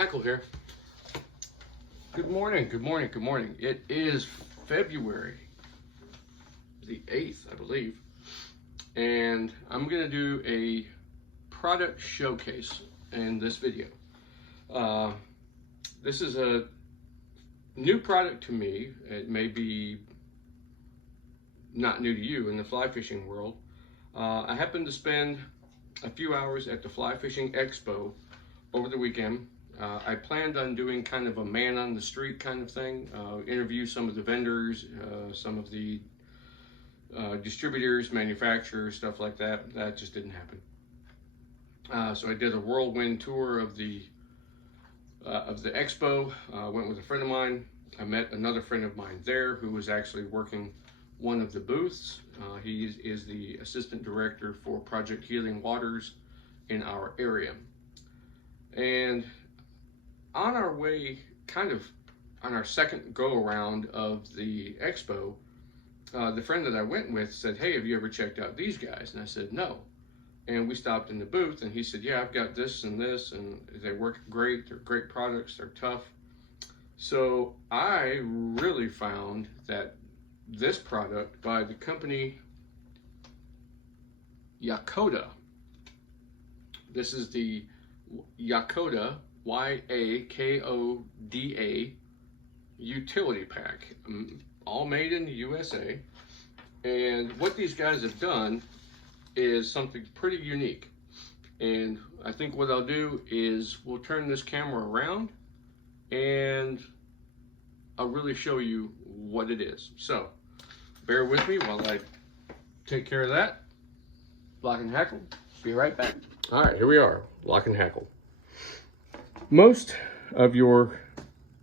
Hackle here. Good morning, good morning, good morning. It is February the 8th, I believe, and I'm going to do a product showcase in this video. This is a new product to me. It may be not new to you in the fly fishing world. I happened to spend a few hours at the Fly Fishing Expo over the weekend. I planned on doing kind of a man on the street kind of thing, interview some of the vendors, some of the distributors, manufacturers, stuff like that. That just didn't happen. So I did a whirlwind tour of the expo. Went with a friend of mine. I met another friend of mine there who was actually working one of the booths. He is the assistant director for Project Healing Waters in our area. And on our way, kind of on our second go around of the expo, the friend that I went with said, "Hey, have you ever checked out these guys?" And I said, "No." And we stopped in the booth and he said, "Yeah, I've got this and this, and they work great. They're great products. They're tough." So I really found that this product by the company Yakoda, this is the Yakoda, Y-A-K-O-D-A utility pack, all made in the USA. And what these guys have done is something pretty unique. And I think what I'll do is we'll turn this camera around and I'll really show you what it is. So bear with me while I take care of that. Lock and Hackle, be right back. All right, here we are, Lock and Hackle. Most of your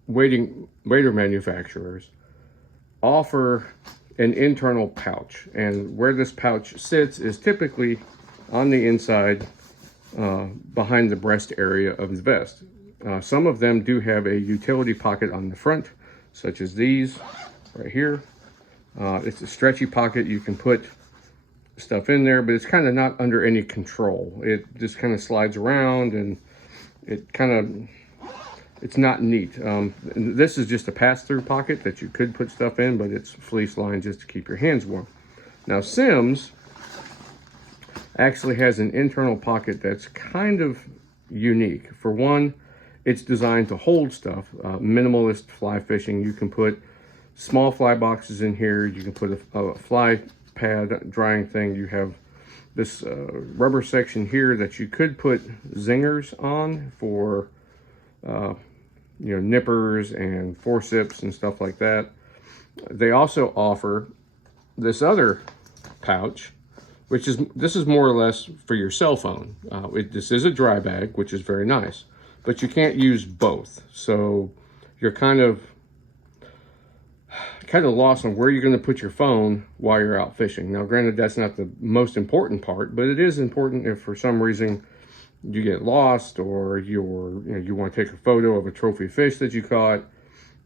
wader manufacturers offer an internal pouch, and where this pouch sits is typically on the inside behind the breast area of the vest. Some of them do have a utility pocket on the front, such as these right here. It's a stretchy pocket. You can put stuff in there, but it's kind of not under any control. It just kind of slides around and it's not neat. This is just a pass-through pocket that you could put stuff in, but it's fleece lined just to keep your hands warm. Now Simms actually has an internal pocket that's kind of unique. For one, it's designed to hold stuff. Minimalist fly fishing, you can put small fly boxes in here. You can put a fly pad drying thing. You have this rubber section here that you could put zingers on for nippers and forceps and stuff like that. They also offer this other pouch, this is more or less for your cell phone. This is a dry bag, which is very nice, but you can't use both. So you're kind of lost on where you're going to put your phone while you're out fishing. Now, granted, that's not the most important part, but it is important if for some reason you get lost or you want to take a photo of a trophy fish that you caught.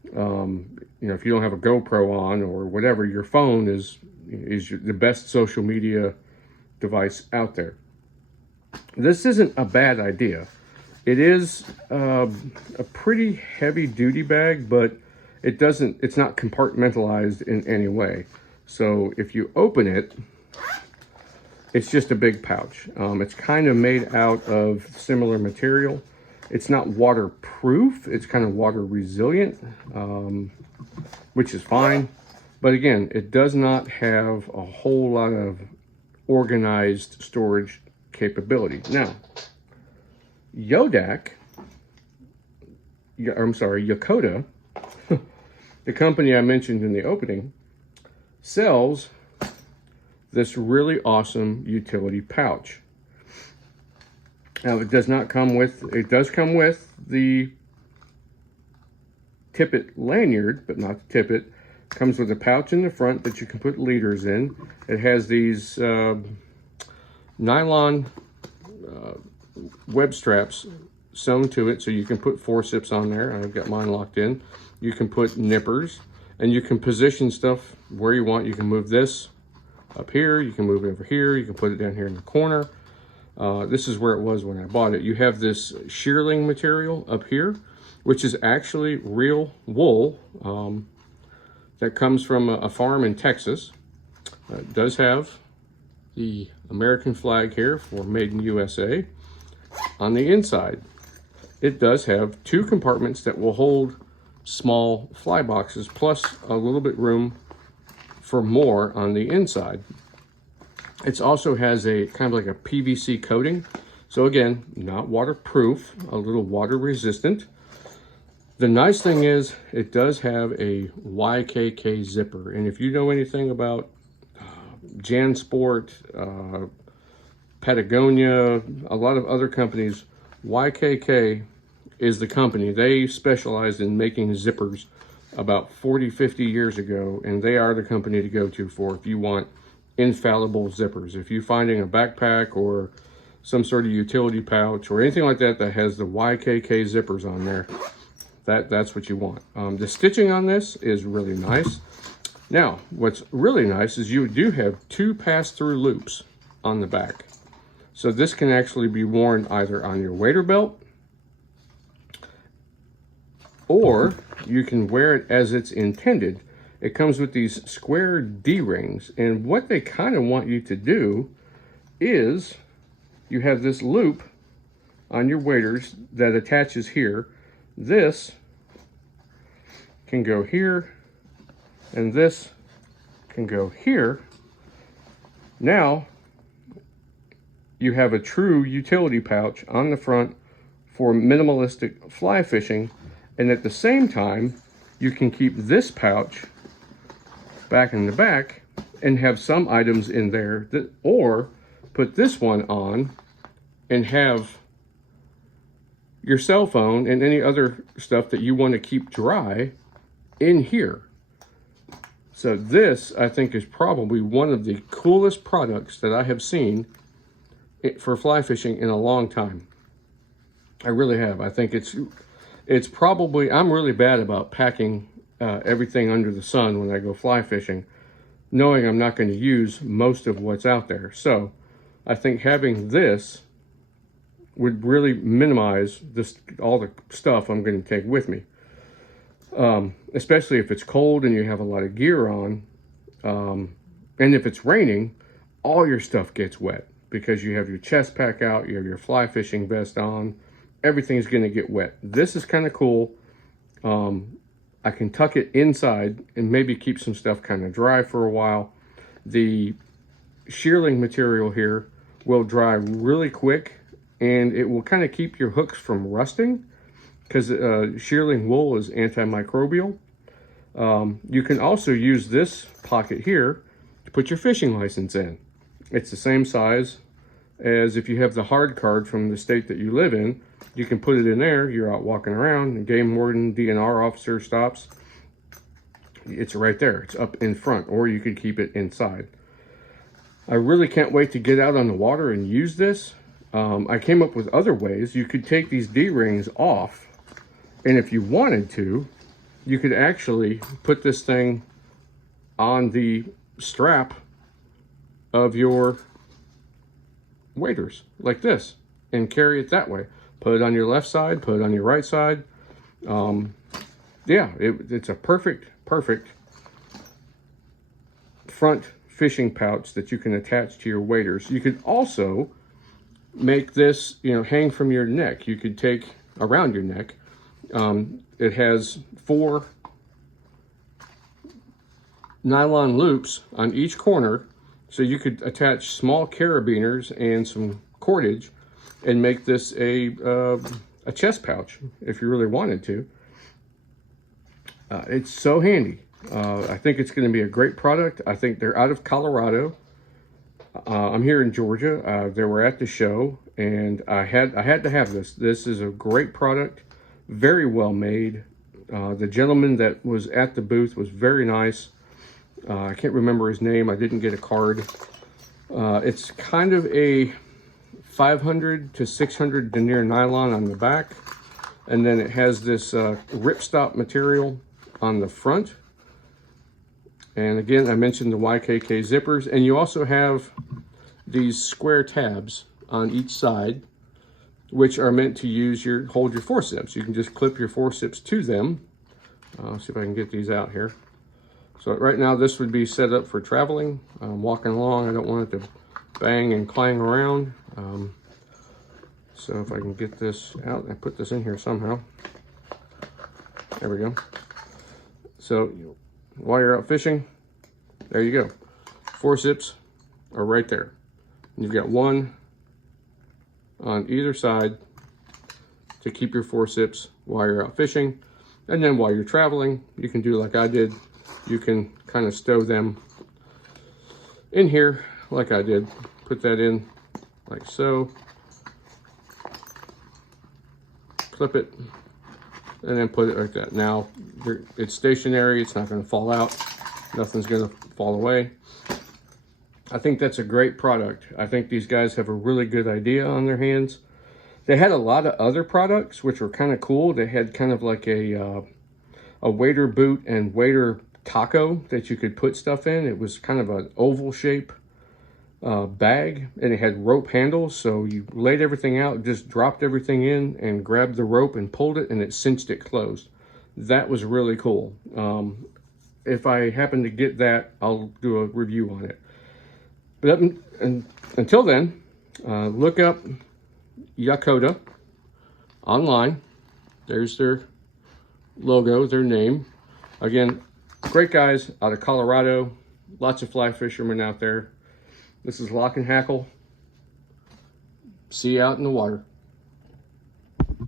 If you don't have a GoPro on or whatever, your phone is the best social media device out there. This isn't a bad idea. It is a pretty heavy duty bag, but it's not compartmentalized in any way. So if you open it, it's just a big pouch. It's kind of made out of similar material. It's not waterproof. It's kind of water resilient, which is fine. But again, it does not have a whole lot of organized storage capability. Now, Yakoda, the company I mentioned in the opening, sells this really awesome utility pouch. Now it does come with the tippet lanyard, but not the tippet. It comes with a pouch in the front that you can put leaders in. It has these nylon web straps sewn to it, so you can put forceps on there. I've got mine locked in. You can put nippers, and you can position stuff where you want. You can move this up here, you can move it over here, you can put it down here in the corner. This is where it was when I bought it. You have this shearling material up here, which is actually real wool that comes from a farm in Texas. It does have the American flag here for Made in USA. On the inside, it does have 2 compartments that will hold small fly boxes, plus a little bit room for more on the inside. It also has a kind of like a PVC coating. So again, not waterproof, a little water resistant. The nice thing is it does have a YKK zipper. And if you know anything about JanSport, Patagonia, a lot of other companies, YKK is the company. They specialized in making zippers about 40, 50 years ago, and they are the company to go to for if you want infallible zippers. If you're finding a backpack or some sort of utility pouch or anything like that that has the YKK zippers on there, that's what you want. The stitching on this is really nice. Now, what's really nice is you do have 2 pass-through loops on the back. So this can actually be worn either on your wader belt, or you can wear it as it's intended. It comes with these square D-rings, and what they kind of want you to do is you have this loop on your waders that attaches here. This can go here, and this can go here. Now you have a true utility pouch on the front for minimalistic fly fishing, and at the same time you can keep this pouch back in the back and have some items in there that, or put this one on and have your cell phone and any other stuff that you want to keep dry in here. So this, I think, is probably one of the coolest products that I have seen for fly fishing in a long time. I really have. I think it's probably, I'm really bad about packing everything under the sun when I go fly fishing, knowing I'm not going to use most of what's out there. So I think having this would really minimize all the stuff I'm going to take with me. Especially if it's cold and you have a lot of gear on. And if it's raining, all your stuff gets wet because you have your chest pack out, you have your fly fishing vest on, everything's going to get wet. This is kind of cool. I can tuck it inside and maybe keep some stuff kind of dry for a while. The shearling material here will dry really quick, and it will kind of keep your hooks from rusting because shearling wool is antimicrobial. You can also use this pocket here to put your fishing license in. It's the same size as if you have the hard card from the state that you live in. You can put it in there. You're out walking around, the game warden, DNR officer stops. It's right there. It's up in front, or you could keep it inside. I really can't wait to get out on the water and use this. I came up with other ways. You could take these D-rings off, and if you wanted to, you could actually put this thing on the strap of your waders, like this, and carry it that way. Put it on your left side, put it on your right side. Yeah, it's a perfect front fishing pouch that you can attach to your waders. You could also make this, hang from your neck. You could take around your neck. It has 4 nylon loops on each corner, so you could attach small carabiners and some cordage and make this a chest pouch if you really wanted to. It's so handy. I think it's going to be a great product. I think they're out of Colorado. I'm here in Georgia. They were at the show, and I had to have this. This is a great product, very well made. The gentleman that was at the booth was very nice. I can't remember his name. I didn't get a card. It's kind of a 500 to 600 denier nylon on the back, and then it has this ripstop material on the front. And again, I mentioned the YKK zippers, and you also have these square tabs on each side, which are meant to hold your forceps. You can just clip your forceps to them. I'll see if I can get these out here. So right now this would be set up for traveling. Walking along, I don't want it to bang and clang around. So if I can get this out, I put this in here somehow. There we go. So while you're out fishing, there you go. Forceps are right there. And you've got one on either side to keep your forceps while you're out fishing. And then while you're traveling, you can do like I did. You can kind of stow them in here like I did. Put that in like so. Clip it and then put it like that. Now it's stationary, it's not going to fall out, nothing's going to fall away. I think that's a great product. I think these guys have a really good idea on their hands. They had a lot of other products which were kind of cool. They had kind of like a wader boot and wader taco that you could put stuff in. It was kind of an oval shape bag, and it had rope handles, so you laid everything out, just dropped everything in and grabbed the rope and pulled it, and it cinched it closed. That was really cool. If I happen to get that, I'll do a review on it. But until then, look up Yakoda online. There's their logo, their name. Again, great guys out of Colorado. Lots of fly fishermen out there. This is Lock and Hackle. See you out in the water.